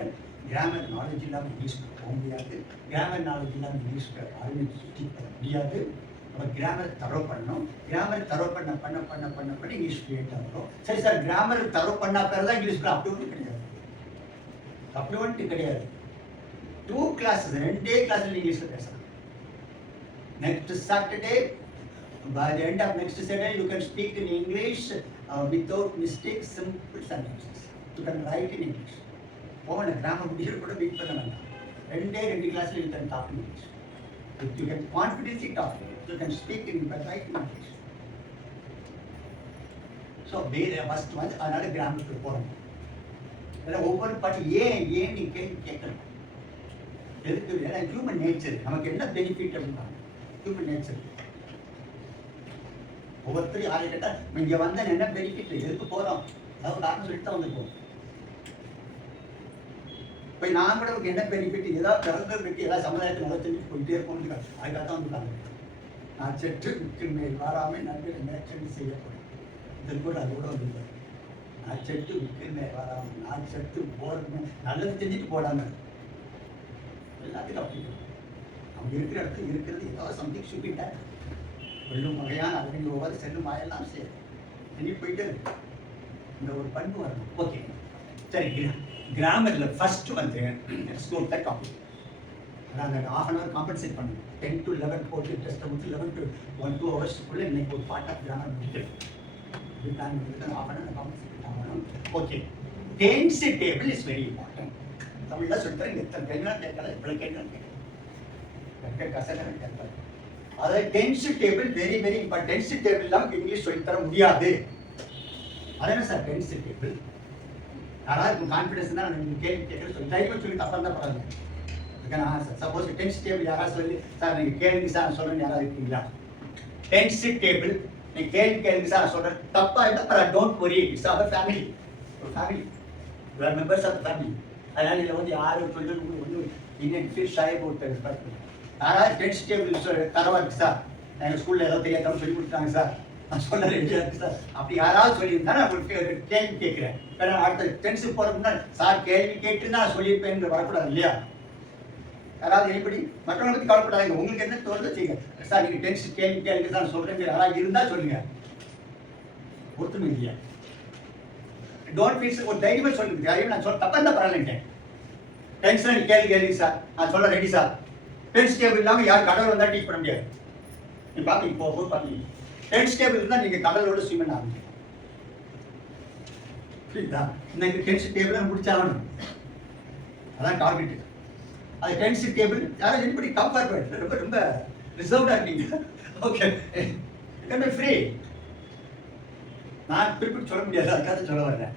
Important. Grammar knowledge இல்லாமல் இங்கிலீஷ்க்கு போக முடியாது. கிராமர் நாலேஜ் இல்லாமல் இங்கிலீஷ்க்கு யாருமே சுற்றி பண்ண முடியாது. நம்ம கிராமர் தரோ பண்ணணும். கிராமர் தரோ பண்ண பண்ண பண்ண பண்ண பண்ண இங்கிலீஷ் கிரியேட் ஆகும். சரி சார், கிராமர் தரோ பண்ணா பேர் தான் இங்கிலீஷ்க்கு அப்படி ஒன்றும் கிடையாது. அப்படி ஒன்றும் கிடையாது. 2 classes, 2 classes இங்கிலீஷில் பேசலாம். Next Saturday, by the end of next Saturday, you can speak in English without mistakes, simple sentences. You can write in English. போன கிராமர் முடியல் கூட வெயிட் பண்ண வேண்டாம். 2 classes you can talk in English. You can confidently talk. You can speak in write in English. So, first one, another grammar க்கு போறோம். ஒவ்வொரு பாட்டு ஏன் நீ கேட்கணும். எதுக்கு? ஏன்னா ஹியூமன் நேச்சர், நமக்கு என்ன பெனிஃபிட் அப்படின்னா ஹியூமன் நேச்சர். ஒவ்வொருத்தரும் யாரை கேட்டால் இங்கே வந்தால் என்ன பெனிஃபிட், எதுக்கு போகிறோம், அதாவது காரணம் சொல்லிட்டு தான் வந்துருக்கோம். இப்போ நான் கூட என்ன பெனிஃபிட், ஏதாவது பிறந்ததுக்கு ஏதாவது சமுதாயத்தை நல்லா செஞ்சுட்டு போயிட்டே இருக்கோம்னு அதுக்காக தான் வந்துருக்காங்க. நான் செட்டு விற்கு மேல் வாராமல் நன்றில் மேட்சன் செய்யப்படும். இதற்கு கூட அது கூட வந்துருக்காரு. நான் செட்டு விற்கு மேல் வராமல், நான் செட்டு போகிறது நல்லது செஞ்சுட்டு போடாமல் எல்லாத்துக்கும் அப்படி அவங்க இருக்கிற இடத்துல இருக்கிறது ஏதாவது சம்திங் சுப்பிட்டா வெள்ளும் வகையான அவங்க ஒவ்வொரு செல்லும் மாயெல்லாம் சரி இனி போயிட்டு இந்த ஒரு பண்பு வரணும். ஓகே சரி, கிராமரில் ஃபஸ்ட்டு வந்து ஸ்கூல் தான் டாபிக். அதான் அந்த 1/2 hour காம்பன்சேட் பண்ணணும். 10 to 11 போட்டு டெஸ்ட்டை முடிச்சு 11 to 1-2 hours இன்னைக்கு ஒரு பார்ட் ஆஃப் கிராமர் முடிச்சிடும். இது பிளான் பண்ணிட்டு 1/2 hour காம்பன்சேட் பண்ணணும். Okay, tense table is very important. தமிழில் சொல்லித்தரேன், எத்தனை கேள்விலாம் கேட்கலாம், எவ்வளோ கேள்விலாம் கேட்கலாம், கசகரம் கேட்கலாம். அதாவது tense table very very important. Tense table இல்லாமல் இங்கிலீஷ் சொல்லித்தர முடியாது. அதே சார் டென்ஸ் டேபிள் யாராவது கான்ஃபிடன்ஸ் தான் நீங்கள் கேள்வி கேட்குறது சொல்லி டைம் சொல்லி தப்பாக தான் பரவாயில்ல. நான் சப்போஸ் டென்ஸ் டேபிள் யாராவது சொல்லி சார் நீங்கள் கேளுங்க சார் சொல்கிறேன்னு யாராவது இருக்கீங்களா? டென்ஸ் டேபிள் நீங்கள் கேளுங்க சார் நான் சொல்கிறேன் தப்பாக இருந்தால் don't worry, it's our family. ஒரு family, you are members of family. அதனால் இதில் வந்து யாரும் சொல்லி ஒன்று இன்னும் ஃபீல் ஷை போட்டு ரெஸ்பெக்ட் பண்ணி யாராவது டென்ஸ் டேபிள் தரவா இருக்குது சார், எங்கள் ஸ்கூலில் ஏதோ தெரியாதவங்க சொல்லி கொடுத்தாங்க சார், நான் சொல்ல ரெடியாக இருக்குது சார், அப்படி யாராவது சொல்லியிருந்தா நான் உங்களுக்கு கேள்வி கேட்குறேன். ஏன்னா அடுத்த டென்ஸுக்கு போகிறதுக்கு முன்னாடி சார் கேள்வி கேட்டு நான் சொல்லியிருப்பேன் வரக்கூடாது இல்லையா? யாராவது எப்படி மற்றவங்களை பற்றி கவலைப்படாதீங்க, உங்களுக்கு என்ன தோணுதோ செய்யுங்க. சார் நீங்கள் டென்ஸ் கேள்வி கேளுங்க சார் சொல்கிறேன் யாராவது இருந்தால் சொல்லுங்கள். ஒருத்தமே இல்லையா? டோன்ட் ஃபீல் ஒரு தைரியமாக சொல்லுங்க. தைரியம் நான் சொல்ல தப்பாக இருந்தால் பரவாயில்லைட்டேன். டென்ஷன் கேள்வி சார் நான் சொல்ல ரெடி சார். டென்ஸ் டேபிள் இல்லாமல் யார் கடவுள் வந்தால் டீச் பண்ண முடியாது. நீ பார்த்து போக பார்த்தீங்க டென்ஸ் டேபிள் இருந்தால் நீங்கள் கடவுளோட ஸ்விம் ஆகும். புரியுதா? இன்னைக்கு டென்ஸ் டேபிள் முடிச்சாகணும், அதான் டார்கெட்டு. அது டென்ஸ் டேபிள் யாரும் எப்படி கம்ஃபர்ட் ரொம்ப ரொம்ப ரிசர்வ்டாக இருக்கீங்க. ஓகே, எல்லாமே ஃப்ரீ. நான் குறிப்பிட்டு சொல்ல முடியாது, அதுக்காக சொல்ல வரேன்.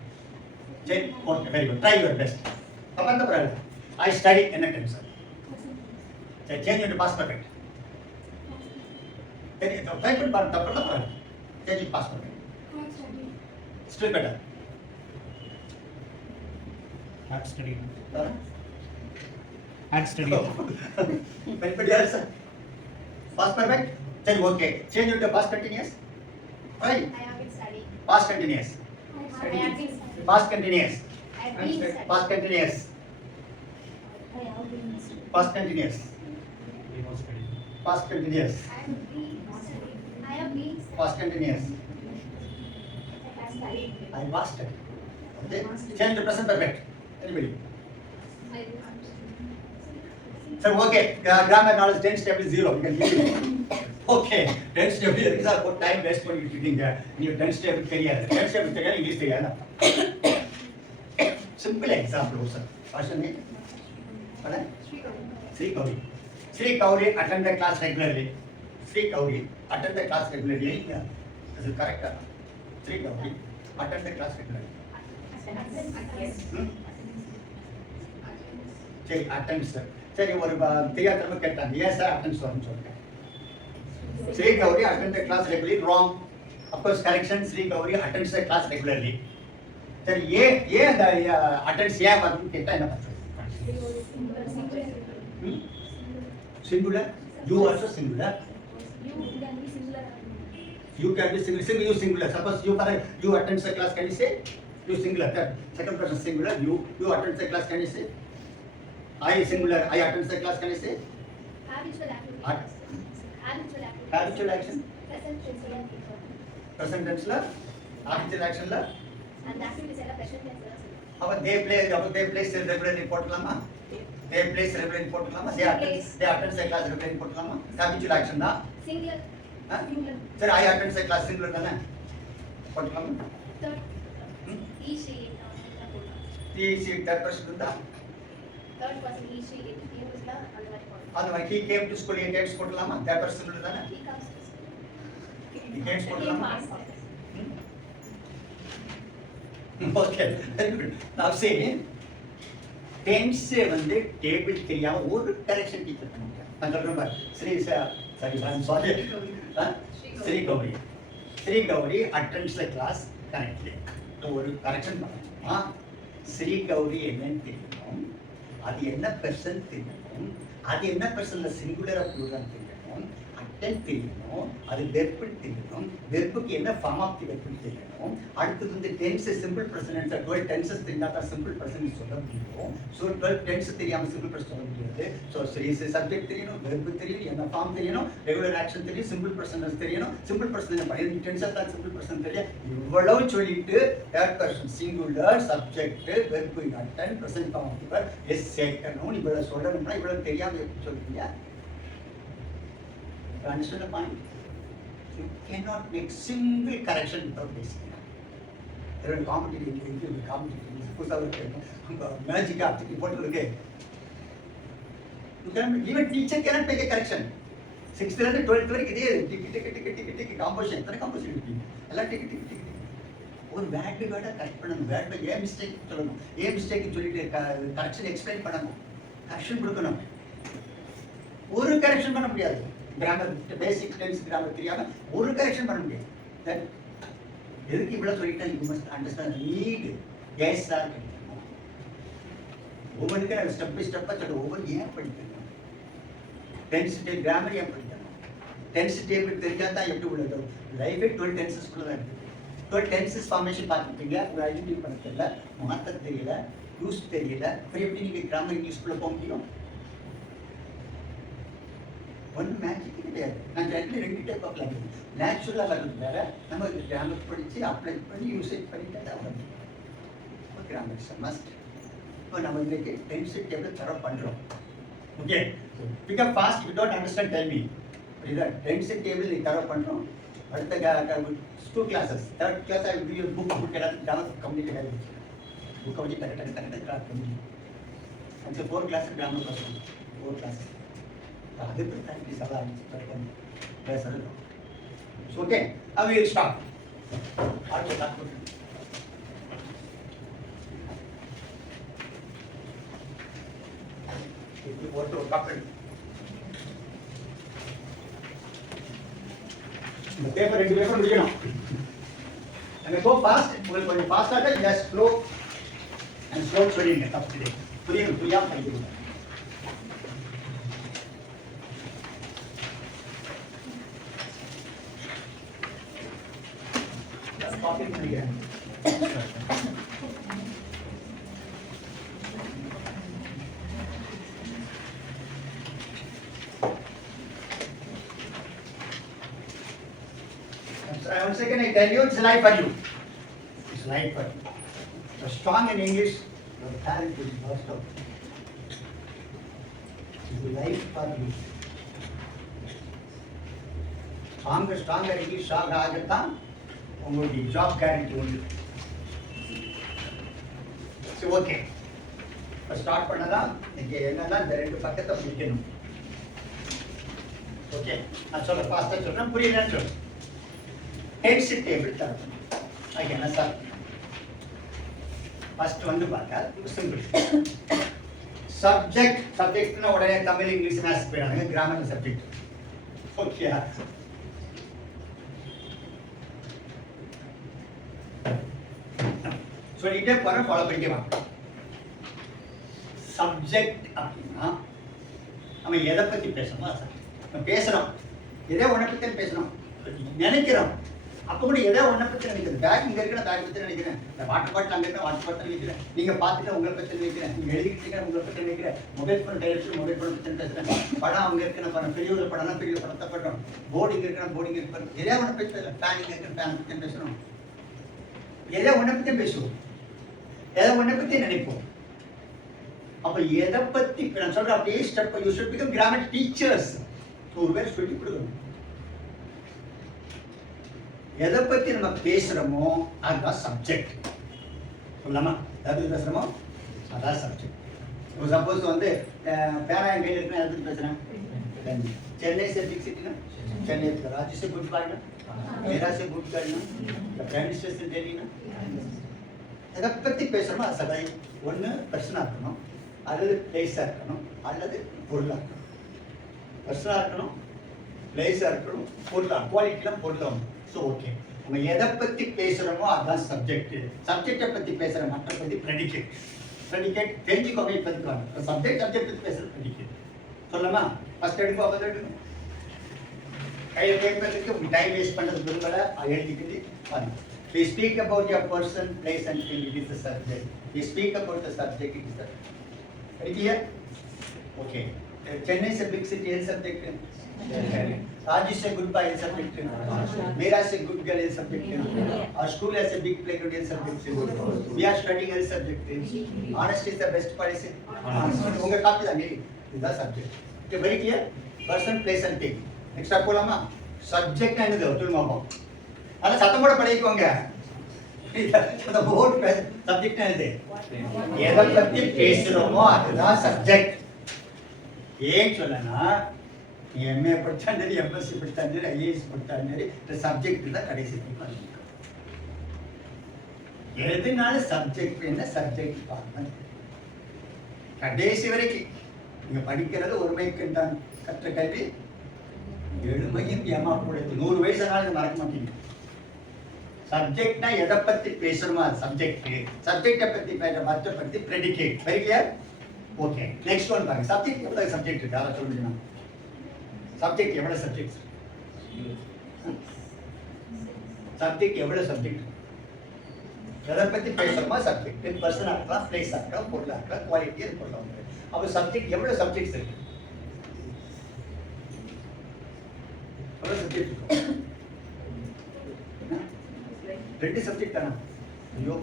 சரி, okay, very good, try your best. தப்பாக தான் பரவாயில்ல. ஐ ஸ்டடி என்ன டென்ஸ் சார். சரி, சேஞ்ச் டு பாஸ் பர்ஃபெக்ட். சரி, ட்ரை பண்ணி பாருங்க, தப்பு தான் பரவாயில்ல. Change pass perfect. Still better. Had studied. Anybody else? Past perfect? Then okay. Change it to past continuous. Right? I have been studying. Past continuous. I have been studying. Past continuous. I have been studying. Past continuous. I have been studying. Past continuous. He was studying. Past continuous. I have been studying. I have been studying. Past continuous. I have studied. I was studying. Okay. Change to present perfect. Anybody? I have So okay. Grammar knowledge 10 step is 0. You can leave it. Okay. 10 step is a good time waste for you thinking that you 10 step career. 10 step career English career. Simple example also. What's your name? What? Sri Kauri. Sri Kauri attend the class regularly. Sri Kauri attend the class regularly. This is correct. Sri Kauri attend the class regularly. Yes. சரி, attends sir. சரி, ஒரு தெரியாதவங்க கேட்டாங்க, ஏன் sir attends வரும்னு சொல்லிட்டேன். Shri Gauri attend the class regularly. Wrong. Of course correction. Shri Gauri attends the class regularly. சரி, ஏன் அந்த அட்டென்ஸ் ஏன் வரும்னு கேட்டால் என்ன பண்ணுறது? Singular. You also singular. You can be singular. You singular. Suppose you attend the class, can you say? You singular. Third, second person singular. You attend the class. Can you say? I singular. I attend the class. Can you say? Habitual activity. What? Habitual activity. Habitual action. Present tense la கேட்கும். Present tense la. Habitual action la. அந்த activities எல்லாம் present tense ல சொல்லுவோம். They play regularly போட்டுக்கலாமா? They play regularly போட்டுக்கலாமா? They attend the class regularly போட்டுக்கலாமா? Habitual action தான். Singular. Huh? Singular. சரி, I attend the class singular தானே? போட்டுக்கலாமா? Third. Hmm? He, she, எல்லாம் போடலாம். She third person இருந்தா Third person he, she, it, he was la அந்த மாதிரி போடலாம். அந்த மாதிரி he came to school, he came போட்டுக்கலாமா? Third person singular தானே? He comes to school. He came போட்டுக்கலாமா? Past tense. Okay, very good. Now see, tense வந்து table தெரியாம ஒரு கரெக்ஷன் டீச்சர் பண்ண முடியாது. நான் சொல்றேன் பாரு. Shri Gauri attends the class correctly. ஒரு கரெக்ஷன் பண்ணணுமா? ஸ்ரீ கௌரி என்னன்னு தெரியணும். அது என்ன பெர்சன் தெரியணும். அது என்ன பெர்சன்ல சிங்குலரா ப்ளூரல் தெரியணும். அட்டென்ட் தெரியணும். அது வெர்பு தெரியணும். வெர்புக்கு என்ன ஃபார்ம் ஆஃப் தி வெர்பு தெரியணும். அடுத்தது வந்து டென்ஸ் சிம்பிள் பிரசன்ட் 12 டென்சஸ் தெரிஞ்சா தான் சிம்பிள் பிரசன்ட் சொல்ல முடியும். ஸோ 12 டென்ஸ் தெரியாம சிம்பிள் பிரசன்ட் சொல்ல முடியாது. ஸோ சப்ஜெக்ட் தெரியணும், வெர்பு தெரியணும், என்ன ஃபார்ம் தெரியணும், ரெகுலர் ஆக்ஷன் தெரியும், சிம்பிள் பிரசன்ட் தெரியணும், சிம்பிள் பிரசன்ட் 12 டென்சஸ் தான் சிம்பிள் பிரசன்ட் தெரியும். இவ்வளவு சொல்லிட்டு third person singular subject verb attend present form of the verb s சேர்க்கணும். இவ்வளவு சொல்லணும்னா இவ்வளவு தெரியாம எப்படி சொல்றீங்க? You understand the point? You cannot make single correction without basic. There are competitive magic aptitude போட்டுருக்கு. You can even teacher cannot make a correction. 6th ல இருந்து 12th வரைக்கும் இதே டிக் காம்போசிஷன் எத்தனை காம்போசிஷன் இருக்கு? எல்லாம் டிக் ஒரு வேர்ட் கரெக்ட் பண்ணணும். வேர்ட் ஏன் மிஸ்டேக் சொல்லணும். ஏன் மிஸ்டேக் சொல்லிட்டு கரெக்ஷன் எக்ஸ்பிளைன் பண்ணணும். கரெக்ஷன் கொடுக்கணும். ஒரு கரெக்ஷன் பண்ண முடியாது. கிராமர் பேசிக் டென்ஸ் கிராமர் தெரியாம ஒரு கரெக்ஷன் பண்ண முடியாது. தட் எதுக்கு இவ்வளவு சொல்லிட்டேன்? You must understand need s are ஒவ்வொன்றுக்கு நான் ஸ்டெப் பை ஸ்டெப்பாக சொல்ல ஒவ்வொரு ஏன் படிக்கணும். டென்ஸ் டேபிள் கிராமர் ஏன் படிக்கணும். டென்ஸ் டேபிள் தெரிஞ்சால் தான் எப்படி உள்ளது. லைஃபே 12 டென்சஸ்க்குள்ள தான் இருக்குது. 12 டென்சஸ் ஃபார்மேஷன் பார்த்துருப்பீங்க. ஒரு ஐடென்டிஃபை பண்ண தெரியல, மாற்ற தெரியல, யூஸ் தெரியல. அப்புறம் எப்படி நீங்கள் கிராமர் இங்கிலீஷ்குள்ளே போக முடியும்? ஒன்றும் மேஜிக் கிடையாது. நான் ரெண்டு டைப் ஆஃப் லாங்குவேஜ். நேச்சுரலாக வர்றது வேற, நம்ம கிராமர் படித்து அப்ளை பண்ணி யூசேஜ் பண்ணிட்டு தான் வரும். Grammar is must. இப்போ நம்ம இன்றைக்கு டென்ஸ் டேபிள் தர பண்ணுறோம். Okay, pick up fast. You don't understand tell me. புரியுதா? டென்ஸ் டேபிள் நீ தர பண்ணுறோம். அடுத்த 2 classes. 3rd class I will give you a book எல்லாத்தையும் கிராமர் கம்ப்ளீட் ஆகிடுச்சு. புக்கை வச்சு டக்கு கிராஸ் பண்ணி அந்த 4 classes கிராமர் பண்ணுறோம். 4 classes அது பிரச்சனை சவால் பேசுறது. Okay, now we will start. இந்த பேப்பர் 2 பேப்பர் முடிக்கணும். அங்க கோ ஃபாஸ்ட். உங்களுக்கு கொஞ்சம் ஃபாஸ்டா தான் ஜஸ்ட் ஸ்லோ அண்ட் ஸ்லோ சொல்லிங்க. தப்பு புரியாம படிக்கணும். Copy பண்ணிக்கிறேன். Once again I tell you, it's life for you. It's life for you. You're strong in English, your talent will burst out. It's life for you. Stronger English ஆகத்தான் உங்களுடைய job guarantee உண்டு. சரி, okay, இப்போ start பண்ணலாம். இங்கே என்னன்னா இந்த 2 பக்கத்தை முடிக்கணும். ஓகே, நான் சொல்ல ஃபாஸ்ட்டாக சொல்கிறேன், புரியலன்னு சொல்கிறேன். டென்ஸ் டேபிள் தரணும். அதுக்கு என்ன சார்? ஃபர்ஸ்ட் வந்து பார்த்தா சிம்பிள். சப்ஜெக்ட்னா உடனே தமிழ் இங்கிலீஷ் மேத்ஸ் போயிடாங்க. Grammar subject. ஓகே, சொல்லிட்டே போறேன், ஃபாலோ பண்ணிட்டே வாங்க. சப்ஜெக்ட் அப்படின்னா நம்ம எதை பத்தி பேசணுமோ நம்ம பேசுறோம். எதோ ஒன்றை பத்தி பேசணும் நினைக்கிறோம். அப்போ கூட ஏதோ ஒன்றை பற்றி நினைக்கிறேன். பேக் இங்கே இருக்கிற பேக் பற்றி நினைக்கிறேன். இந்த வாட்டர் பாட்டில் அங்கே இருக்கிற வாட்டர் பாட்டில் நினைக்கிறேன். நீங்கள் பார்த்துட்டு உங்களை பற்றி நினைக்கிறேன். நீங்கள் எழுதிக்கிட்டீங்க உங்களை பற்றி நினைக்கிறேன். மொபைல் ஃபோன் கையில் மொபைல் ஃபோன் பற்றி பேசுகிறேன். படம் அங்கே இருக்கிற படம் பெரிய ஒரு படம்னா பெரிய படத்தை படம். போர்டு இங்கே இருக்கிற போர்டு இங்கே இருக்கிற எதையா ஒன்றை பற்றி பேசல. ஃபேன் இங்கே இருக்கிற ஃபேனை பற்றி பேசணும். எதை ஒன்றை பற்றி பேசுவோம். எதை ஒன்றை பற்றி நினைப்போம். அப்போ எதை பற்றி நான் சொல்கிறேன் அப்படியே step you should become grammar teachers. ஒரு பேர் சொல்லி கொடுக்கணும். எதை பற்றி நம்ம பேசுகிறோமோ அதுதான் சப்ஜெக்ட். சொல்லலாமா? எதை பேசுகிறோமோ அதான் சப்ஜெக்ட். இப்போ சப்போஸ் வந்து பேரா என் கையில் இருக்கிறேன், எதை பற்றி பேசுகிறேன்? சென்னை से बिग सिटी ना, चेन्नई राज्य से गुड बाय ना, मेरा से गुड बाय ना, प्राइम मिनिस्टर से दिल्ली ना. எதை பற்றி பேசுகிறோமோ அது சதை ஒன்று பர்சனாக இருக்கணும், அல்லது பிளேஸாக இருக்கணும், அல்லது பொருளாக இருக்கணும். பர்சனாக இருக்கணும், பிளேஸாக இருக்கணும், பொருளாக குவாலிட்டிலாம் பொருளாக. ஸோ ஓகே, நம்ம எதை பற்றி பேசுகிறோமோ அதுதான் சப்ஜெக்ட். சப்ஜெக்டை பற்றி பேசுகிற மற்ற பற்றி ப்ரெடிகேட். ப்ரெடிகேட் தெரிஞ்சுக்கோங்க. இப்போ பற்றி சப்ஜெக்ட் பற்றி பேசுகிற ப்ரெடிகேட் சொல்லலாமா? ஃபஸ்ட் எடுக்கும் அப்போ எடுக்கணும். கையில் பேப்பர் இருக்கு, உங்கள் டைம் வேஸ்ட் பண்ணுறது விரும்பலை, எழுதிக்கிட்டு பாருங்க. We speak about your person, place and thing, it is the subject. We speak about the subject, it is the right here? Okay. Chennai is a big city, is subject. Raju say goodbye, is subject. Meera say good girl, is subject. Our school has a big playground, is subject. We are studying, is subject. Honesty is the best policy. Unga copy da nili, is the subject. Okay, very clear? Person, place and thing. Next up polama. Subject and the tulma. அதனால் சத்தம் கூட படிக்கோங்க. அந்த board subject என்னது? எதை பற்றி பேசுகிறோமோ அதுதான் subject. ஏன் சொல்லனா, நீ எம்ஏ படித்தாலும் சரி, எம்எஸ்சி படித்தாலும் சரி, ஐஏஎஸ் படித்தாலும் சரி, இந்த சப்ஜெக்ட் தான் கடைசி படிக்கணும். எதுனால சப்ஜெக்ட் என்ன சப்ஜெக்ட் பாருங்க. கடைசி வரைக்கும் நீங்கள் படிக்கிறது ஒருமைக்கு தான் கற்ற கல்வி எழுமையும் ஏமாப்படுது. 100 வயசுனாலும் மறக்க மாட்டீங்க. சப்ஜெக்ட்னா எதை பற்றி பேசுகிறோமோ அது சப்ஜெக்ட். சப்ஜெக்டை பற்றி பேசுகிற மற்ற பற்றி predicate. Very clear? Okay, next one பாருங்க. சப்ஜெக்ட் எவ்வளோ சப்ஜெக்ட் இருக்கு அதை சொல்லுங்க. சப்ஜெக்ட் எவ்வளோ சப்ஜெக்ட்? சப்ஜெக்ட் எவ்வளோ சப்ஜெக்ட்? எதை பற்றி பேசுகிறோமோ சப்ஜெக்ட். பர்சனாக இருக்கலாம், பிளேஸாக இருக்கலாம், பொருளாக இருக்கலாம், குவாலிட்டியாக இருக்கலாம். அப்போ சப்ஜெக்ட் எவ்வளோ சப்ஜெக்ட்ஸ் இருக்கு? எவ்வளோ சப்ஜெக்ட் இருக்கும்? 2 சப்ஜெக்ட் தானா? ஐயோ,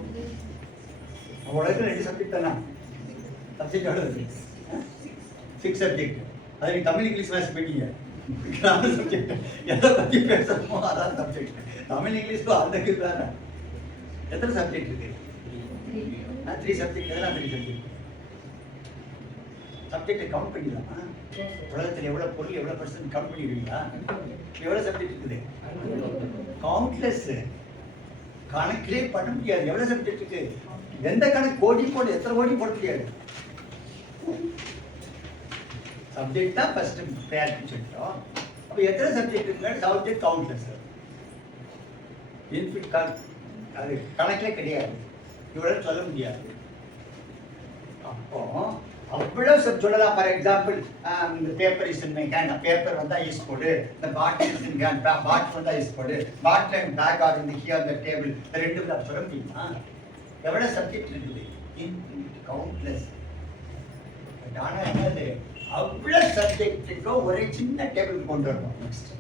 உலகத்தில் 2 சப்ஜெக்ட் தானா? சப்ஜெக்ட் எவ்வளோ இருக்கு? 6 சப்ஜெக்ட். அது நீ தமிழ் இங்கிலீஷ் மேட்ச் போயிட்டீங்க. சப்ஜெக்ட் எதை பற்றி பேசுகிறோமோ அதான் சப்ஜெக்ட். தமிழ் இங்கிலீஷ்க்கு அதுக்கு வேற. எத்தனை சப்ஜெக்ட் இருக்கு? 3 சப்ஜெக்ட். எதெல்லாம் 3 சப்ஜெக்ட்? சப்ஜெக்டை கவுண்ட் பண்ணிடலாமா? உலகத்தில் எவ்வளோ பொருள் எவ்வளோ பர்சன்ட் கவுண்ட் பண்ணிடுவீங்களா? எவ்வளோ சப்ஜெக்ட் இருக்குது? கவுண்ட்லெஸ். கணக்கிலே பண்ண முடியாது. எவ்வளோ சப்ஜெக்ட் இருக்கு? எந்த கணக்கு கோடி போட்டு எத்தனை கோடி போட முடியாது. சப்ஜெக்ட் தான் ஃபர்ஸ்ட் ப்ரையாரிட்டி சொல்லிட்டோம். அப்போ எத்தனை சப்ஜெக்ட் இருக்கு? Subject countless. இன்ஃபிட் அது கணக்கிலே கிடையாது. இவ்வளோ சொல்ல முடியாது. அப்போ அவ்வளோ சொல்லலாம். ஃபார் எக்ஸாம்பிள், இந்த paper is in my hand. Paper வந்தால் யூஸ் போடு. இந்த பாட்டில் இஸ் இன் ஹேண்ட். பாட்டில் வந்தால் யூஸ் போடு. பாட்டில் அண்ட் பேக் ஆர் இந்த ஹியர் த டேபிள். இந்த 2 தான் சொல்ல முடியுமா? எவ்வளோ சப்ஜெக்ட் இருக்குது? கவுண்ட்லெஸ். பட் ஆனால் என்னது, அவ்வளோ சப்ஜெக்ட்டுக்கும் ஒரே சின்ன டேபிள் கொண்டு வரணும். நெக்ஸ்ட்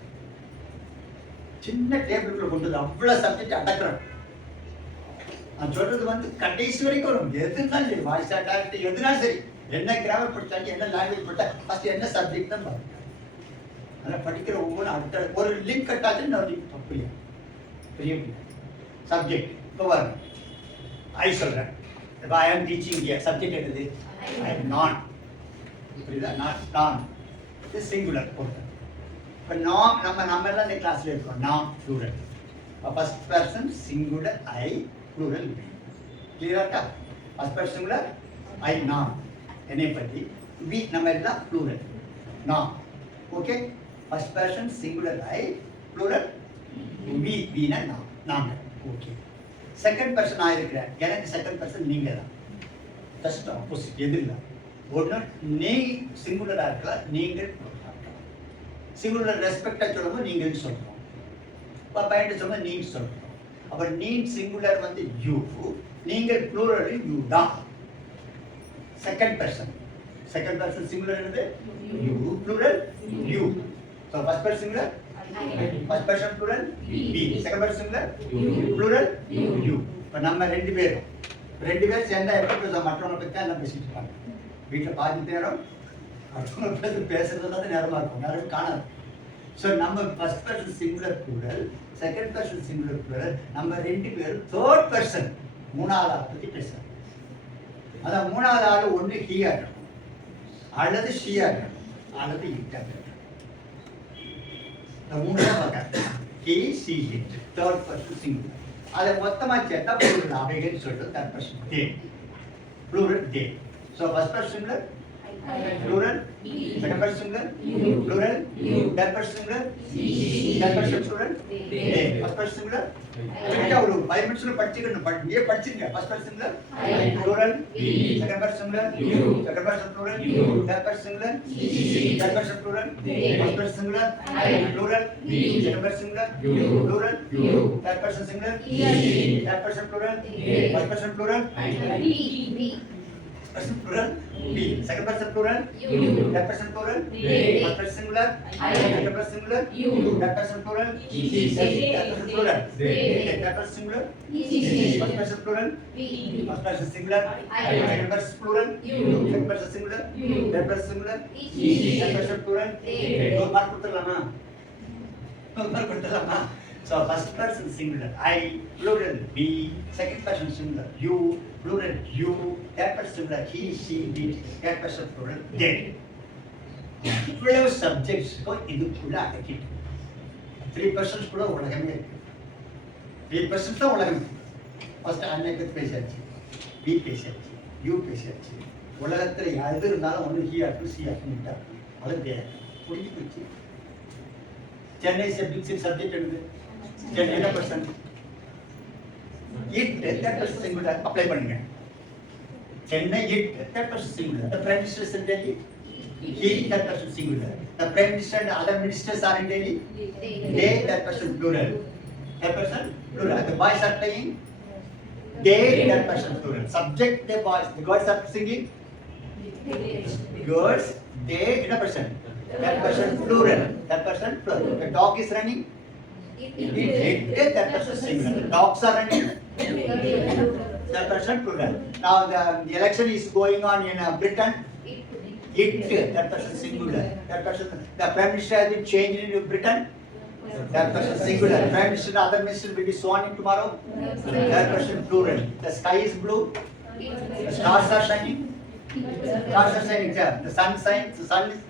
சின்ன டேபிளுக்குள்ள கொண்டு வந்து அவ்வளோ சப்ஜெக்ட் அடக்கிறோம். நான் சொல்றது வந்து கடைசி வரைக்கும் வரும். எதுனாலும் சரி, வாய்ஸ் ஆக்ட் எதுனாலும் சரி, என்ன கிராமர் படித்தாலும் என்ன லாங்குவேஜ் படித்தா ஃபர்ஸ்ட் என்ன சப்ஜெக்ட் தான் பாருங்க. அதனால் படிக்கிற ஒவ்வொன்றும் அடுத்த ஒரு லிங்க் கட்டாச்சு நான் லிங்க் தப்பு பெரிய சப்ஜெக்ட். இப்போ பாருங்க, ஐ சொல்கிறேன். இப்போ ஐ ஆம் டீச்சிங் இயர். சப்ஜெக்ட் என்னது? ஐ எம் நான். புரியுதா? நான் இது சிங்குலர் போட்டேன். இப்போ நம்ம எல்லாம் இந்த கிளாஸில் இருக்கோம். நாம் plural. First person singular I, plural we. கிளியராட்டா? ஃபர்ஸ்ட் பர்சன் சிங்குலர் ஐ நான் என்னை பற்றி, வி நம்ம எல்லாம் ப்ளூரல் நான். Okay, first person singular I, plural we, வீனா நான், நாங்கள். ஓகே, செகண்ட் பர்சன் நான் இருக்கிறேன். எனக்கு செகண்ட் பர்சன் நீங்கள் தான். Just opposite. எது இல்லை ஒன்று, நீ சிங்குலராக இருக்கலாம், நீங்கள் சிங்குலர் ரெஸ்பெக்டாக சொல்லும்போது நீங்கள்னு சொல்கிறோம். பையன் சொன்னா நீ சொல்லணும். அப்ப நீ சிங்குலர் வந்து யூ, நீங்கள் ப்ளூரல் யூ தான். செகண்ட் பர்சன் சிங்குலர் என்னது you, plural you. So first person singular first person plural we, second person singular plural you. இப்போ நம்ம ரெண்டு பேரும் சேர்ந்தா எப்போ பேசுவோம்? மற்றவங்களை பற்றி தான் எல்லாம் பேசிட்டு இருப்பாங்க. வீட்டில் பாதி நேரம் மற்றவங்களை பற்றி பேசுறதுல தான் நேரமாக இருக்கும், நேரம் காணாது. ஸோ நம்ம first person singular plural, second person singular plural, நம்ம ரெண்டு பேரும் தேர்ட் பர்சன் மூணாவது ஆளை பற்றி பேசுகிறோம். அதான் மூணாவது ஆள் ஒன்று ஹீயா இருக்கணும், அல்லது ஷீயா இருக்கணும், அல்லது இட்டா இருக்கணும். இந்த மூணு தான் பார்க்கணும். He, she, it, third person singular. அதை மொத்தமாக சேர்த்தா ப்ளூரல் அவைகள்னு சொல்லிட்டு third person they, plural they. So first person singular plural, second person singular, plural, third person singular, third person plural, first person singular. क्या बोलूँ? 5 minutes में पढ़ चुके हैं, ये पढ़ चुके हैं. First person singular, plural, second person singular, second person plural, third person singular, third person plural, first person singular, plural, second person singular, plural, third person singular, third person plural, first person plural. Person plural, B. Second person plural, third person plural, first person singular, second person singular, third person plural, third person plural, third person singular, first person plural, first person singular, second person plural, second person singular, third person singular, third person plural. दो बार கொடுத்துடலாமா? So first person singular I, plural B, second person singular you, plural you, third person singular he, she, it, third person plural they. இவ்வளவு சப்ஜெக்ட்ஸ்க்கும் இதுக்குள்ள அடக்கிட்டு 3% கூட உலகமே இருக்கு. 3% தான் உலகம். First அன்னைக்கு பேசியாச்சு, பி பேசியாச்சு, யூ பேசியாச்சு. உலகத்தில் எது இருந்தாலும் ஒன்று ஹி ஆட்டு சி ஆட்டுன்னு அது முடிஞ்சு போச்சு. சென்னை சப்ஜெக்ட் எடுத்து சென்னை என்ன person it that person singular apply பண்ணுங்க. சென்னை it that person singular. The prime minister is in Delhi. He that person singular. The prime minister and other ministers are in Delhi. They that person plural. That person plural. The boys are playing. They that person plural. Subject the boys. The girls are singing. Girls. They in a person. That person plural. That person plural. The dog is running. It that person singular. The dogs are running. That person plural. Now the election is going on in Britain. It that person singular. That person. The prime minister has been changed in Britain. That person singular. Prime minister and other ministers will be sworn in tomorrow. That person plural. The sky is blue. The stars are shining. Stars are shining. The sun shines. The sun is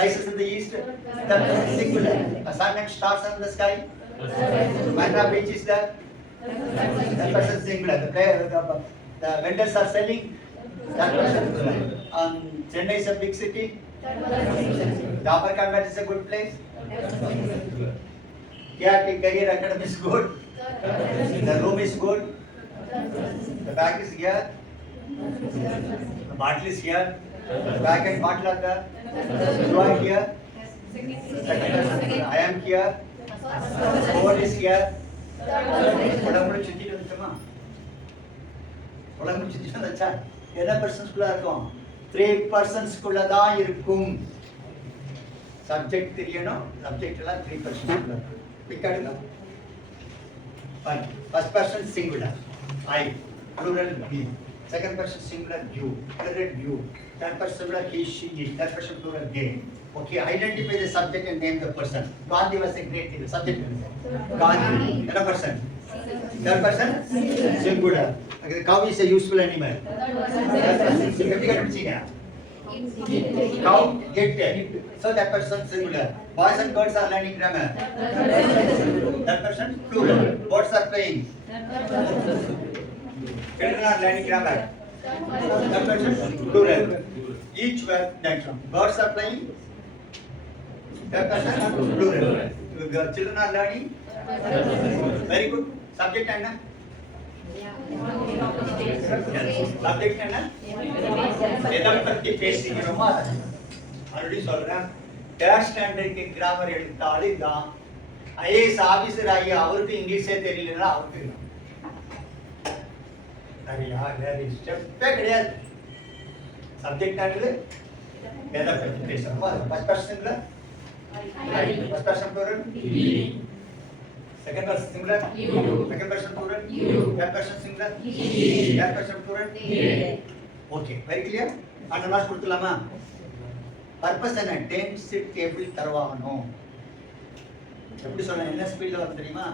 rises in the east. That person singular. The sun and stars are in the sky. Bandra beach is there. That person singular. The vendors are selling. That person plural. Chennai is a big city. Dabur Convent is a good place. Yeah, career academy is good. The room is good. The bag is here. The bottle is here. The bag and bottle are there. You are here. I am here. Phone is here. உடம்புல சுத்திட்டு வந்துட்டோமா? உடம்புல சுத்திட்டு வந்தா என்ன பர்சன்ஸ்குள்ள இருக்கும்? 3% தான் இருக்கும். Subject தெரியணும். சப்ஜெக்ட் எல்லாம் 3% பிக்காடுங்க. First person singular I, plural B, second person singular you, plural you, third person singular he, she, it, third person plural they. Okay, identify the subject and name the person. Gandhi was a great hero. Subject Gandhi. Another person. Third person singular. Cow is a useful animal. Third person singular. Cow get it. So that person singular. Boys and girls are learning grammar. That person plural. Birds are playing. Children are learning grammar. That person plural. Each word diagram. Birds are playing. That person plural. Children are learning. Very good. Subject and subject and எதை பத்தி பேசுகிறோமோ already சொல்றேன். Third ஸ்டாண்டர்டுக்கு grammar எடுத்தாலும் இதான், IAS officer ஆகி அவருக்கு இங்கிலீஷே தெரியலன்னா அவருக்கு இல்லை. சரியா? வேற ஸ்டெப்பே கிடையாது. சப்ஜெக்ட் ஆனது எதை பற்றி பேசுறோமோ அது ஃபர்ஸ்ட் பர்சன்ல first person plural second person singular second person plural third person singular third person plural. Okay, very clear. அந்த மார்க் கொடுத்துலாமா? பர்பஸ் என்ன? டென்ஸ் டேபிள் தருவாங்கணும். எப்படி சொல்ல என்ன ஸ்பீட்ல வரும் தெரியுமா?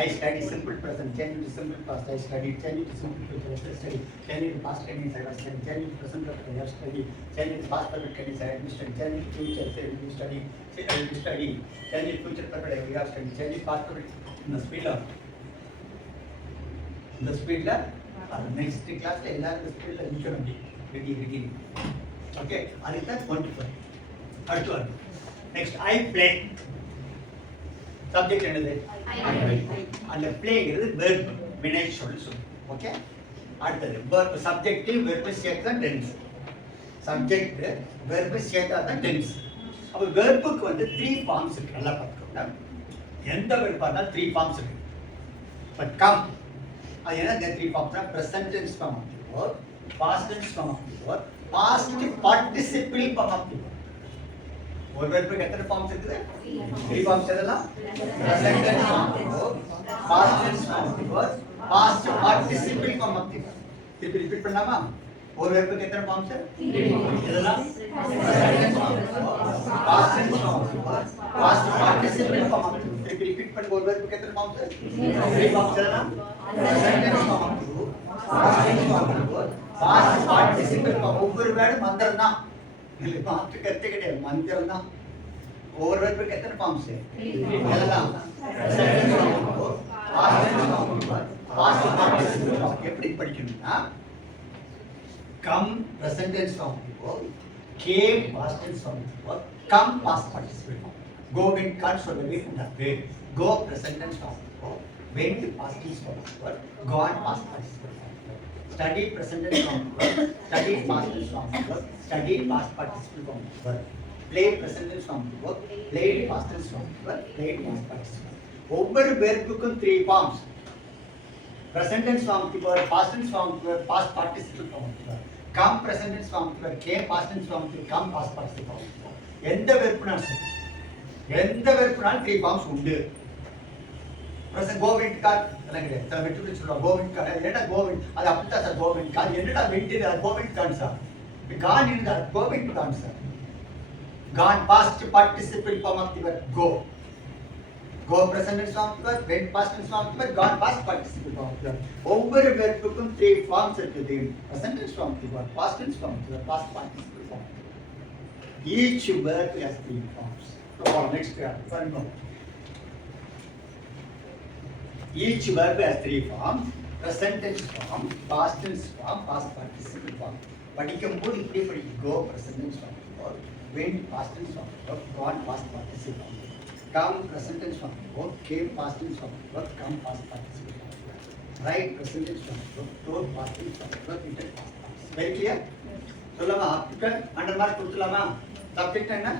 I study simple present, change to simple past, I studied, change to simple future, I studied, change to past tense, I was studying, change to present perfect, I have studied, change to past perfect tense, I have studied, change to future, I will study, I will study, change to future perfect, I have studied, change to past perfect. இந்த ஸ்பீட்ல next கிளாஸ்ல எல்லாரும் இந்த ஸ்பீட்ல நிக்கணும். Ready. Okay, அதுதான் 25. அடுத்து வரும். நெக்ஸ்ட் ஐ ப்ளே. சப்ஜெக்ட் என்னது? அந்த பிளேங்கிறது வெர்ப், வினை சொல். ஓகே, அடுத்தது வெர்ப். சப்ஜெக்டிவ் வெர்ப் சேர்த்தா டென்ஸ். சப்ஜெக்ட் வெர்ப் சேர்த்தா தான் டென்ஸ். அப்ப வெர்புக்கு வந்து 3 ஃபார்ம்ஸ் இருக்கு. நல்லா பார்த்துக்கோங்க. எந்த வெர்பா இருந்தாலும் 3 ஃபார்ம்ஸ் இருக்கு. பட் கம் அது என்ன? இந்த 3 ஃபார்ம்ஸ்னா present tense form of the verb, past tense form of the verb, past participle form of the verb. ஒரு வெர்புக்கு எத்தனை ஃபார்ம்ஸ் இருக்குது? 3 ஃபார்ம்ஸ் எதெல்லாம்? present tense form of the verb, past tense form of the verb, past participle form of the verb. திருப்பி repeat பண்ணலாமா? ஒரு வெர்புக்கு எத்தனை ஃபார்ம்ஸ்? எதெல்லாம்? present tense form of the verb, past tense form of the verb, past participle form of the verb. திருப்பி repeat பண்ண ஒரு வெர்புக்கு எத்தனை ஃபார்ம்ஸ்? 3 ஃபார்ம்ஸ் எதெல்லாம்? present tense form of the verb, past tense form of the verb, past participle form. ஒவ்வொரு வேர்டும் மந்திரம் தான். இல்ல மாற்று கருத்து கிடையாது, மந்திரம் தான். ஒவ்வொரு வெர்புக்கு எத்தனை ஃபார்ம்ஸ்? எல்லாம் பாஸ்ட் பார்ட்டிசிபிள் ஃபார்ம். எப்படி படிக்கணும்னா come present tense form the verb, came past tense form the verb, come past participle form. Go went gone சொல்லவே கூடாது. Go present tense form the verb, went past tense form the verb, gone past participle form. Study present tense form of the verb, study past tense form of the verb, study past participle form of the verb. Play present tense form of the verb, played past tense form of the verb, played past participle. ஒவ்வொரு வெர்புக்கும் 3 forms. present tense form of the verb, past tense form of the verb, past participle form of the verb. come present tense form of the verb, came past tense form of the verb, come past participle form of the verb. எந்த வெர்புனாலும் சரி, எந்த வெர்புனாலும் 3 forms உண்டு. Prasan கோவிண்ட் car எல்லாம் கிடையாது. சில வெற்றி சொல்லுவாங்க கோவிண்ட் car. என்னடா கோவிண்ட்? அது அப்படித்தான் சார் கோவிண்ட் கார். என்னடா வெற்றி? அது கோவிண்ட் கான் சார். கான் இருந்தா கோவிண்ட் gone sir. Gone past participle form of the verb go. Go present tense form of the verb, went past tense form of the verb, gone past participle form of the verb. ஒவ்வொரு வெர்புக்கும் 3 forms இருக்குது. Present tense form of the verb, past tense form of the verb, past participle form. Each verb has 3 forms. So next one more. Each verb has 3 forms: present tense form, past tense form, past participle form. படிக்கும்போது இப்படி படிக்கும். go present tense form, went past tense form, gone past participle form, come present tense form, came past tense form, come past participle form, write present tense form, told past tense form, written past participle. Very clear? சொல்லலாமா? இப்போ under mark கொடுத்துலாமா? Subject என்ன?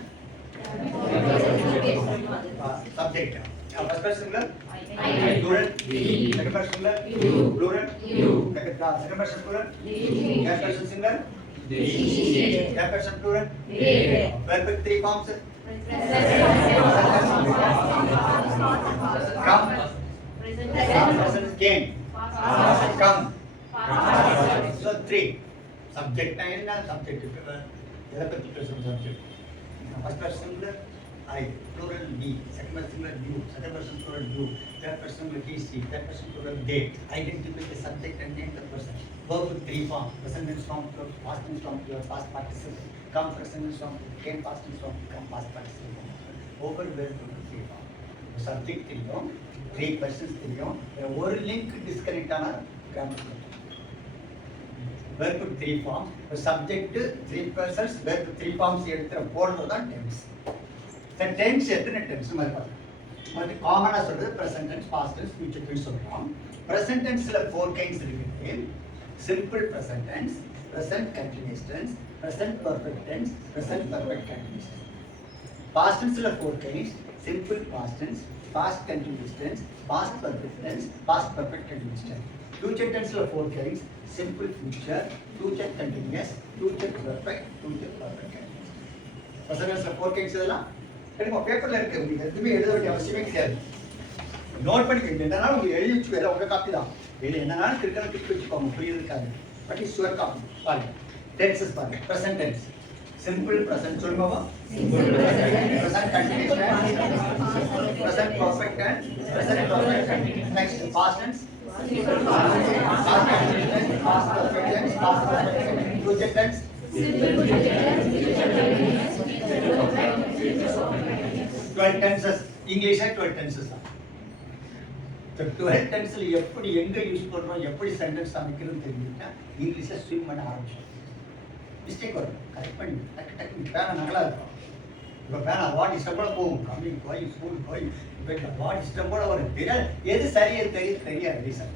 Subject first person singular plural, second person singular plural, second person plural, third person singular, third person plural. Verb with 3 forms. Come, present came, come. So 3. Subject and subject. எதை பத்தி பேசுறோம்? Subject. First person singular I, plural we, second person singular you, second person plural you, third person singular he, she, third person plural they. Identify the subject and name the person. Verb with 3 forms: present tense form, past tense form, past participle. Come present tense form, came past tense form, come past participle. Over verb with 3 forms. Subject தெரியும், 3 persons தெரியும், ஒரு link disconnect ஆனா grammar. Verb with 3 forms, subject 3 persons, verb with 3 forms எடுத்துற போடுறது தான் tense. Tense எத்தனை tense மாதிரி பார்த்து காமனாக சொல்றது present tense, past tense, future tense சொல்றோம். ப்ரெசன்ட் டென்ஸ்ல 4 கைண்ட்ஸ் இருக்குது. Simple present tense, present continuous tense, present perfect tense, present perfect continuous tense. Past டென்ஸ்ல 4 kinds: simple past tense, past continuous tense, past perfect tense, past perfect continuous tense. Future tense la four kinds: simple future, future continuous, future perfect, future perfect continuous. Present tense la four kinds இதெல்லாம் நம்ம பேப்பர்ல இருக்கு, உங்களுக்கு எதுவுமே எழுத வேண்டிய அவசியமே கிடையாது. நோட் பண்ணிக்கங்க, என்னன்னாலும் உங்களுக்கு எழுதி வச்சுக்கோ, உங்க காப்பி தான். இது என்னன்னாலும் கிரிக்கெட் டிக் வச்சுக்கோங்க, புரியுதுக்காக. But is your copy. பாருங்க, டென்சஸ் பாருங்க. பிரசன்ட் டென்ஸ், சிம்பிள் பிரசன்ட் சொல்லுமா? Present continuous tense, present perfect tense, present perfect tense. Next past tense, past continuous tense, past perfect tense, past perfect tense. Future tense, simple future tense, future continuous, future perfect, future perfect. 12 tenses, இங்கிலீஷ்ல 12 tenses தான். இந்த 12 டென்ஸ்ல எப்படி எங்க use பண்றோம், எப்படி sentence அமைக்கிறதுன்னு தெரிஞ்சுட்டா இங்கிலீஷ்ல swim பண்ண ஆரம்பிச்சோம். மிஸ்டேக் வரும், கரெக்ட் பண்ணி டக்கு டக்கு பேனா நகலா இருக்கும். இப்போ பேனா வாட் இஷ்டம்போட போகும், கம்மிங் போய் ஸ்கூல் போய் இப்போ வாட் இஷ்டம்போட வரும். தெரியாது எது சரியா தெரியாது ரீசன்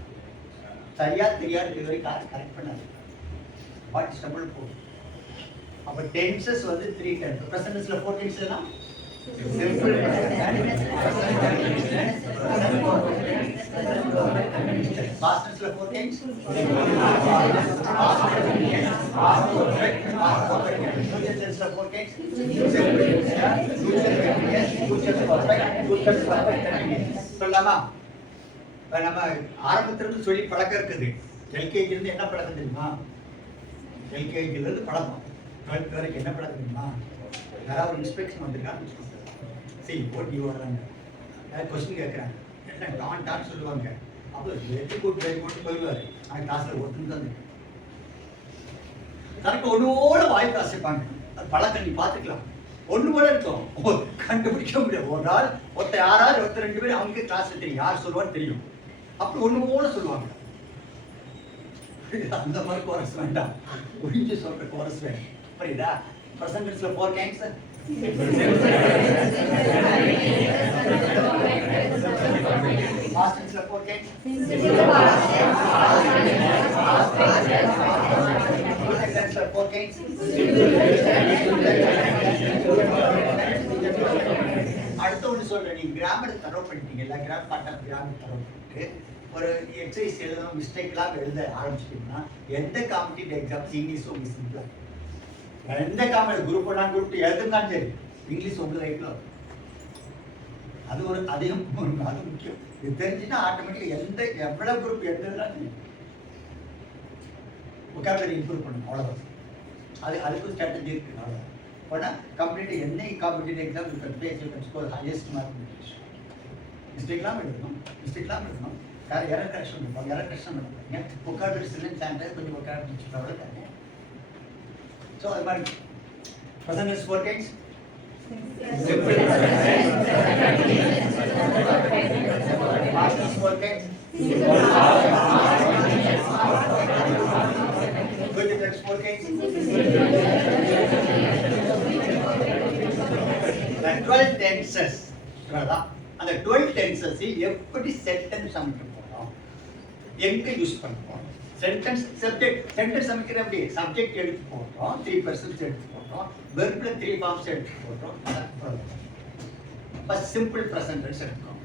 சரியா தெரியாது, இது வரைக்கும் கரெக்ட் பண்ணாது. வாட் இஷ்டம்போட போகும். அப்போ டென்சஸ் வந்து 3 டென்ஸ். ப்ரெசன்ட் டென்ஸ்ல 4 டென்ஸ்னா simple past tense la 4 tense, future tense la 4 tense, future perfect. சொல்லலாமா? இப்போ நம்ம ஆரம்பத்திலிருந்து சொல்லி பழக்கம் இருக்குது. எல்கேஜிலிருந்து என்ன பழக்கம் தெரியுமா? எல்கேஜிலிருந்து பழக்கம் 12th வரைக்கும் என்ன பழக்கம் தெரியுமா? யாராவது ஒரு இன்ஸ்பெக்ஷன் வந்திருக்காங்க, சரி போட்டி வர்றாங்க, யாராவது கொஸ்டின் கேட்குறாங்க, என்ன டான் சொல்லுவாங்க. அப்போ வெரி குட் போயிடுவார். அந்த கிளாஸில் ஒருத்தன் தான் கரெக்டாக ஒன்றோட வாய் காசிப்பாங்க. அது பழக்கம் நீ பார்த்துக்கலாம். ஒன்று போல இருக்கும், கண்டுபிடிக்க முடியாது. ஒரு நாள் யாராவது 2 பேர் அவங்க கிளாஸில் தெரியும், யார் சொல்லுவான்னு தெரியும். அப்படி ஒன்று போல சொல்லுவாங்க. அந்த மாதிரி கோரஸ் வேண்டாம், புரிஞ்சு சொல்கிற கோரஸ் வேணும். புரியுதா? Present tense la 4 kinds. Past tense la 4 kinds. Future tense la 4 kinds. அடுத்து ஒன்று சொல்றேன், நீங்க கிராமர் தரவு பண்ணிட்டீங்கல்ல, கிராமர் தரவு பண்ணிட்டு ஒரு எக்ஸசைஸ் எழுதணும், மிஸ்டேக்லாம் எழுத ஆரம்பிச்சிட்டீங்கன்னா எந்த காம்படிட்டிவ் எக்ஸாம்ஸ் இங்கிலீஷ் உங்களுக்கு சிம்பிளா எந்த காமெடி குரூப் 1 குரூப் 2 எழுதுனாலும் சரி இங்கிலீஷ் உங்களுக்கு ரைட்ல அது ஒரு அதிகம் அது முக்கியம். இது தெரிஞ்சுன்னா ஆட்டோமேட்டிக்காக எவ்வளவு குரூப் எழுதுனாலும் ஒகாபுலரி இம்ப்ரூவ் பண்ணணும், அவ்வளோதான். அதுக்கு ஸ்ட்ராட்டஜி இருக்குது, அவ்வளோதான். ஆனால் கம்ப்ளீட்டாக என்ன competitive exam you can face, you can score highest mark. மிஸ்டேக்லாம் எழுதணும், எரர் கரெக்ஷன் பண்ணுவாங்க, எரர் கரெக்ஷன் பண்ணுவாங்க. ஒகாபுலரி சிலன் சான்டர் கொஞ்சம் ஒகாபுலரி அவ்வளோ தானே. So, present tense 4 kinds. Simple past tense 4 kinds. Future tense 4 kinds. The 12 tenses. அந்த 12 tenses எப்படி சென்டென்ஸ் அமைக்க போறோம், எங்க யூஸ் பண்ணுவோம். சென்டென்ஸ் அமைக்கிற அப்படி சப்ஜெக்ட் எடுத்து போட்டோம், 3% எடுத்து போட்டோம், வெர்ப்ல 3 ஃபார்ம்ஸ் எடுத்து போட்டோம். ஃபர்ஸ்ட் சிம்பிள் ப்ரெசன்ட் டென்ஸ் எடுத்துக்கோம்.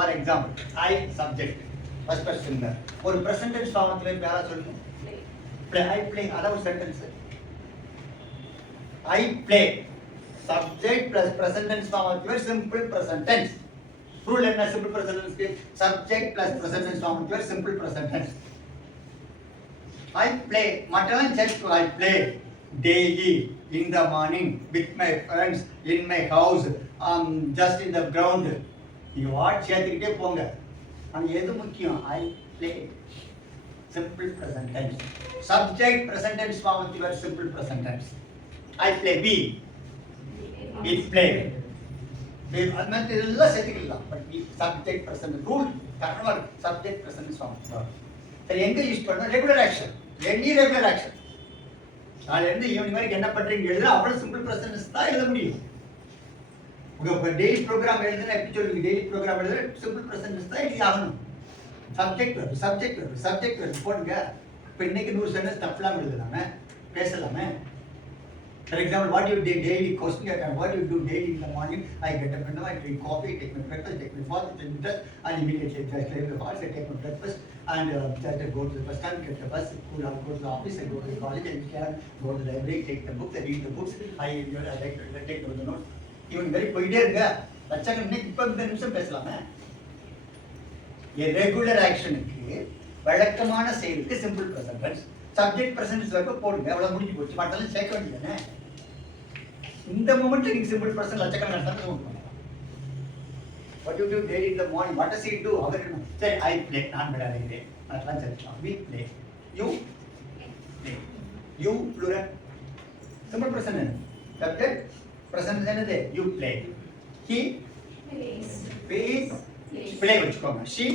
For example I subject first person. ஒரு ப்ரெசன்ட் டென்ஸ் ஃபார்ம்ல பேரா சொல்லணும், ஐ பிளே, அதாவது ஒரு sentence. I play subject plus present tense form simple present tense. Rule என்ன? simple present tense के subject plus present tense form with simple present tense. I play மற்றெல்லாம் check. I play daily in the morning with my friends in my house just in the ground. you what சேர்த்துக்கிட்டே போங்க. அங்க எது முக்கியம்? I play simple present tense. Subject present tense form with simple present tense. I play we play. அது மாதிரி எல்லாம் சேர்த்துக்கலாம். But subject present rule கரெக்டாக சப்ஜெக்ட் ப்ரெசன்ட் ஃபார்ம். சரி, எங்கே யூஸ் பண்ணணும்? Regular action. Any regular action. நாளையிலேருந்து ஈவினிங் வரைக்கும் என்ன பண்ணுறீங்க எழுதுனா அவ்வளோ சிம்பிள் ப்ரெசன்டென்ஸ் தான் எழுத முடியும். உங்கள் டெய்லி ப்ரோக்ராம் எழுதுனா எப்படி சொல்லுவீங்க? டெய்லி ப்ரோக்ராம் எழுதுனா சிம்பிள் ப்ரெசன்டென்ஸ் தான் எழுதி ஆகணும். சப்ஜெக்ட் வருது போடுங்க. இப்போ இன்னைக்கு 100 சென்டென்ஸ் தப்பலாம் எழுதலாமே, பேசலாமே. For example, what you do daily, question what you do daily in the morning, I get up and I drink coffee, take my breakfast, take my bath, take my dress, and immediately I clear the house, I take my breakfast, and I go to the bus stand, get the bus, go to the office, I go to the college, I can go to the library, take the books, I read the books, I take the notes. Even very போயிட்டே இருங்க லட்சக்கணக்கு இப்போ இந்த நிமிஷம் பேசலாமே. Regular ஆக்ஷனுக்கு வழக்கமான செயலுக்கு simple present tense, subject present வரைக்கும் போடுங்க, அவ்வளோ முடிஞ்சு போச்சு. மற்றெல்லாம் சேர்க்க வேண்டியதானே. இந்த மூமெண்ட்ல நீங்க சிம்பிள் ப்ரெசன்ட் லட்சக்கணக்கான சட்டை பண்ணலாம். What you do daily in the morning, what does he do? அவர் சரி I play, நான் விளையாடுகிறேன், அதெல்லாம் சரிக்கலாம். We play, you play, you plural, simple present என்ன? சப்ஜெக்ட் ப்ரெசன்ட் என்னது? You play, he plays, play வச்சுக்கோங்க, she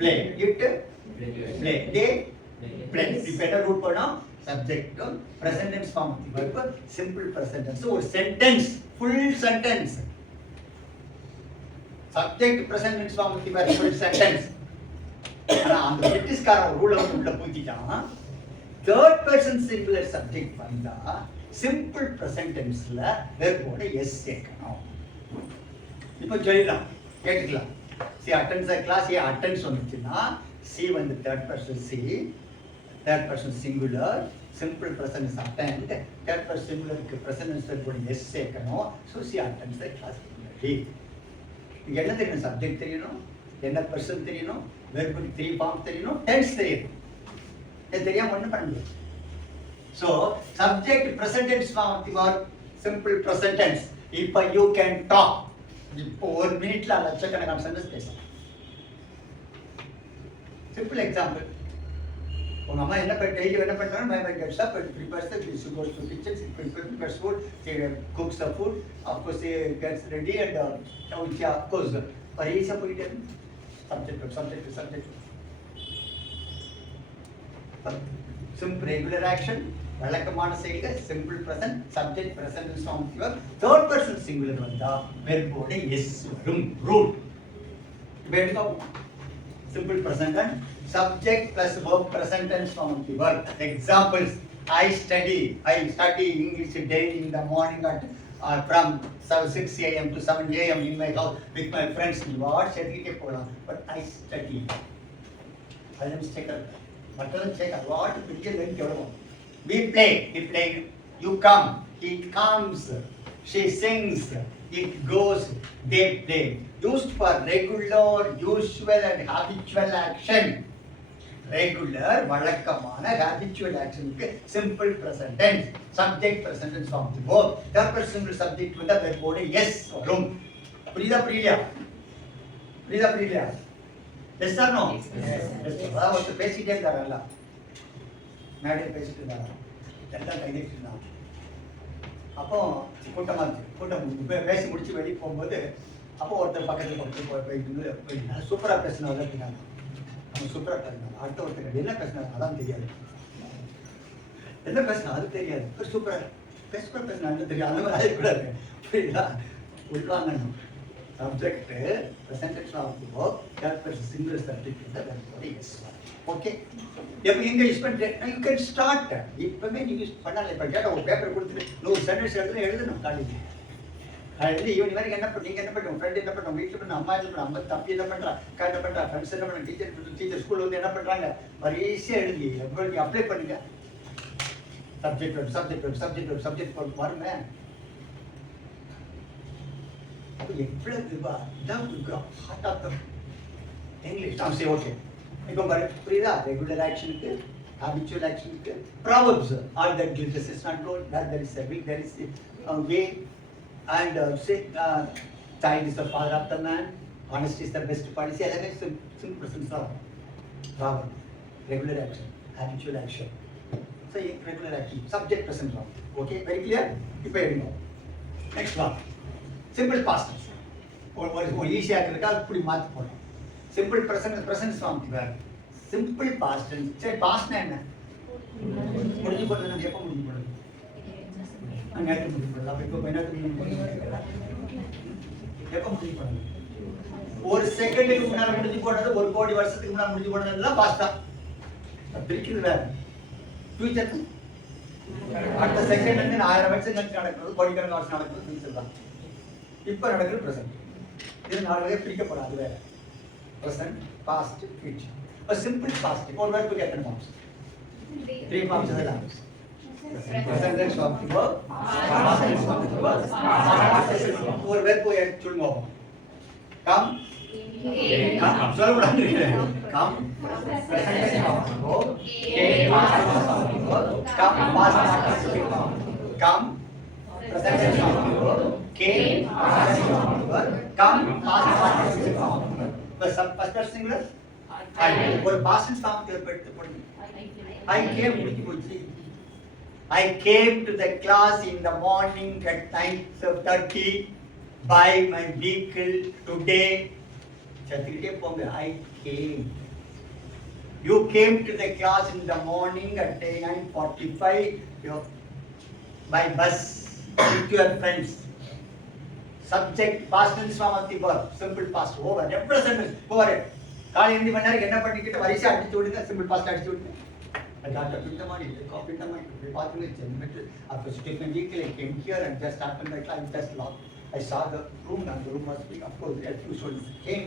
play, it play, they play. இப்போ என்ன root பண்ணோம்? Subject present tense form verb simple present tense. ஒரு sentence, full sentence, subject present tense form verb full sentence. ஆனா அந்த பிரிட்டிஷ்காரன் rule உள்ள போய்ட்டான். third person singular subject வந்தா simple present tenseல verb-ஓட s சேர்க்கணும். இப்போ சொல்லிடலாம், கேட்டுக்கலாம். see attends a class, A attends வந்துச்சுன்னா c வந்து third person c, third person singular, simple present is attend, third person singular க்கு present tense verb s சேர்க்கணும். so she attends the class. இங்க என்ன தெரியணும்? சப்ஜெக்ட் தெரியணும், என்ன பர்சன் தெரியணும், verb 3 ஃபார்ம் தெரியணும், டென்ஸ் தெரியணும். இது தெரியாம ஒண்ணும் பண்ண முடியாது. so subject present tense form of the verb simple present tense. இப்போ you can talk, இப்போ ஒரு மினிட்ல லட்சக்கணக்கான சென்டென்ஸ் பேசலாம். சிம்பிள் எக்ஸாம்பிள், உங்க அம்மா என்ன டெய்லி என்ன பண்றாங்க? my gets up and prepares the food, she goes to kitchen, she prepares food, she cooks the food, of course she gets ready and she of course பரீட்சை போயிட்டு subject simple regular action, வழக்கமான செயல்கள் simple present, subject present tense form verb, third person singular வந்தா verb ஓட s வரும். Rule இப்போ எடுத்தோம் simple present and subject plus verb present tense form of the verb. Examples, I study English daily in the morning at from 6 a.m. to 7 a.m. in my house with my friends. What study போலாம், but I study. அது mistake இருக்கு. மற்றதெல்லாம் சேக் what பிடிச்ச line கேளுங்க. we play, you come, he comes, she sings, it goes, they play. Used for regular, usual and habitual action. Regular வழக்கமான habitual actionக்கு simple present tense, subject present tense form the verb, third person singular subject with the verb ஓட yes வரும். புரியுதா yes or no? yes. அதாவது பேசிட்டே இருக்காரல்ல, மேடையில் பேசிட்டு இருந்தாங்க, எல்லாம் கைதிட்டு இருந்தாங்க. அப்போ கூட்டம் பேசி முடிச்சு வெளியே போகும்போது அப்போ ஒருத்தர் பக்கத்தில் போயிட்டு சூப்பராக பேசினாங்க அப்படின்னாங்க. அவங்க சூப்பராக பேசினாங்க. அடுத்த ஒருத்தர் என்ன பேசினாங்க அதான் தெரியாது, என்ன பேசினா அது தெரியாது, சூப்பராக பேசினாங்க தெரியாது. அந்த மாதிரி ஆகிக்கூடாது, புரியுதா? உள்வாங்கணும். Subject present tense of the verb, third person singular subject with the verb yes. Okay, எப்போ எங்கே யூஸ் பண்ணிட்டு யூ கேன் ஸ்டார்ட். இப்போவே நீங்கள் யூஸ் பண்ணால. இப்போ கேட்ட ஒரு பேப்பர் கொடுத்துட்டு 100 சென்டென்ஸ் எழுதணும் காலேஜ். காலையில் ஈவினிங் வரைக்கும் என்ன பண்ணி நீங்கள் என்ன பண்ணுவோம், ஃப்ரெண்ட் என்ன பண்ணுவோம், வீட்டில் பண்ண அம்மா என்ன பண்ணுவோம், அம்மா தம்பி என்ன பண்ணுறா, அக்கா என்ன பண்ணுறா, ஃப்ரெண்ட்ஸ் என்ன பண்ணுறாங்க, டீச்சர் ஸ்கூலில் வந்து என்ன பண்ணுறாங்க, வரிசையாக எழுதி எவ்வளோ நீங்கள் அப்ளை பண்ணுங்க. சப்ஜெக்ட் வருமே. அப்போ எவ்வளோ இதுவா இதான் கொடுக்குறோம் ஹார்ட் ஆஃப் த இங்கிலீஷ். நான் சரி ஓகே, இப்போ புரியுதா? ரெகுலர் ஆக்ஷனுக்கு, habitual ஆக்ஷனுக்கு, proverbs all that glitters is not gold, that there is a big, there is a way, and say child is the father of the man, honesty is the best policy. எல்லாமே simple present of proverb. Regular action, habitual action, so regular action, subject present form. Okay, very clear? இப்போ எடுங்க next one, simple past tense. ஒரு ஈஸியாக இருக்கிறதுக்காக இப்படி மாற்றி போடணும். Simple present form verb, simple past tense. சரி, பாஸ்ட்னா என்ன? முடிஞ்சு போடுறது. எப்போ முடிஞ்சு போடுறது? நேற்று முடிஞ்சு போடுறது. அப்போ இப்போ என்னத்துக்கு எப்போ முடிஞ்சு போடுறது? ஒரு செகண்டுக்கு முன்னால் முடிஞ்சு போடுறது, 1 கோடி வருஷத்துக்கு முன்னால் முடிஞ்சு போடுறது எல்லாம் பாஸ்ட் தான். பிரிக்கிறது வேறு. ஃபியூச்சர் அடுத்த செகண்ட் வந்து 1000 வருஷம் கழிச்சு நடக்கிறது, கோடிக்கணக்கான வருஷம் நடக்கிறது ஃபியூச்சர் தான். இப்போ நடக்கிறது ப்ரெசென்ட். இது 4 வகை பிரிக்கப்படாது வேற. Present, past, future. ஒரு சிம்பிள் பாஸ்ட். இப்போ ஒரு வெர்புக்கு எத்தனை ஃபார்ம்ஸ்? 3 ஃபார்ம்ஸ் இதெல்லாம். Present tense of the verb, past tense of the verb, ஒரு verb சொல்லுங்க. Come, சொல்ல கூடாது. Come, present tense of the verb, came, past tense of the verb, come, past tense of the verb, come, present tense of the verb, came, past tense of the verb, come, past tense of the verb. First person singular, I. ஒரு past tense form எடுத்து போடுங்க. I came முடிஞ்சு போச்சு. I came to the class in the morning at 9:30 by my vehicle today. Chathikite ponga. I came. You came to the class in the morning at 9:45 by bus with your friends. Subject past tense form of the verb. Simple past. Over. Present tense. Over. காலை 8 மணி நேரம் என்ன பண்ணிக்கிட்டு வரிசை அடிச்சு விடுங்க. Simple past அடிச்சு விடுங்க. I got up in the morning, I coffee in the morning, we bought me after sitting in the vehicle, I came here and just started my class, just locked. I saw the room and the room was big, of course, a few students came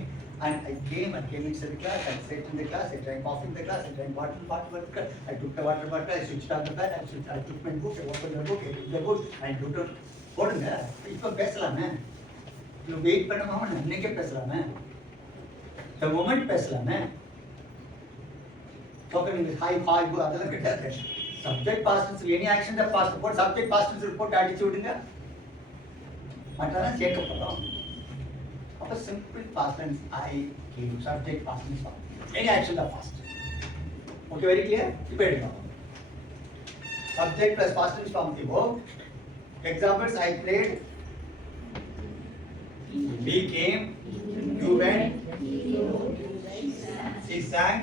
and I came inside the class, I sat in the class, I drank coffee in the class, I drank water in the class, I took the water bottle, I switched on the fan, I took my book, I opened the book, I took the book, I took the போடுங்க. இப்போ பேசலாமே, you wait பண்ணாம அன்னைக்கே பேசலாமே, the moment பேசலாமே. Talking in high go அதெல்லாம் கிடையாது. Subject past tense any action the past report subject past tense report அடிச்சு விடுங்க. மற்றதெல்லாம் சேர்க்கப்படும். அப்ப simple past tense I came subject past tense any action the past. Okay, very clear? இப்போ எடுக்கலாம். Subject plus past tense form the verb. Examples I played, we came, you went, she sang,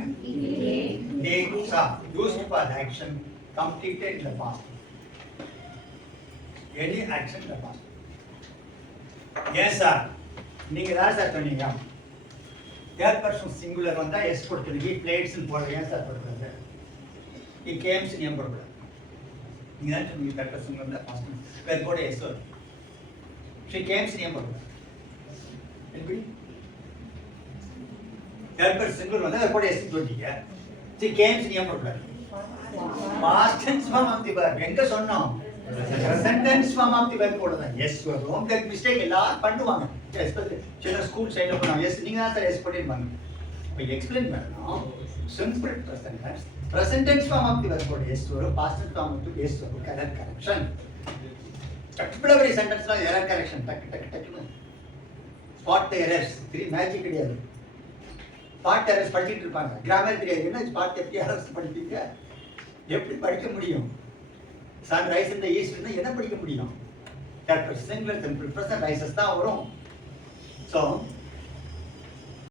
they sang. Used for action completed in the past. Any action in the past. Yes sir. நீங்க தான் sir சொன்னீங்க. Third person singular வந்தா yes கொடுத்துருங்க. He played ன்னு போடுங்க. Yes sir போடுங்க. He came ன்னு ஏன் போடுங்க? நீங்க தான் சொன்னீங்க third person வந்தா past tense. வேற போட yes வரும். She came ன்னு ஏன் போடுங்க? எப்படி? Third person singular வந்தா வேற போட yes ன்னு சொல்லிட்டீங்க. She came ன்னு ஏன் போடுங்க? Past tense form of the verb. எங்க சொன்னோம்? Present tense form of the verb போடுறோம். Yes வரும். that mistake எல்லாரும் பண்ணுவாங்க. especially சில ஸ்கூல் சைடுல போறாங்க. yes நீங்க தான் சார் yes பண்ணிருப்பாங்க. இப்போ எக்ஸ்பிளைன் பண்ணனும். simple present tense. Present tense form of the verb போடு yes வரும். past tense form of the yes வரும். correct correction. explanatory sentence ல error correction டக்கு டக்கு டக்குன்னு. spot the errors. இது மேஜிக் கிடையாது. ஸ்பாட் எரர்ஸ் படிச்சிட்டு இருப்பாங்க. கிராமர் தெரியாது. என்ன ஸ்பாட் எப்படி எரர்ஸ் படிப்பீங்க? எப்படி படிக்க முடியும்? சன் ரைஸ் இந்த ஈஸ்ட் இருந்தா என்ன படிக்க முடியும்? That singular simple present rises தான் வரும். ஸோ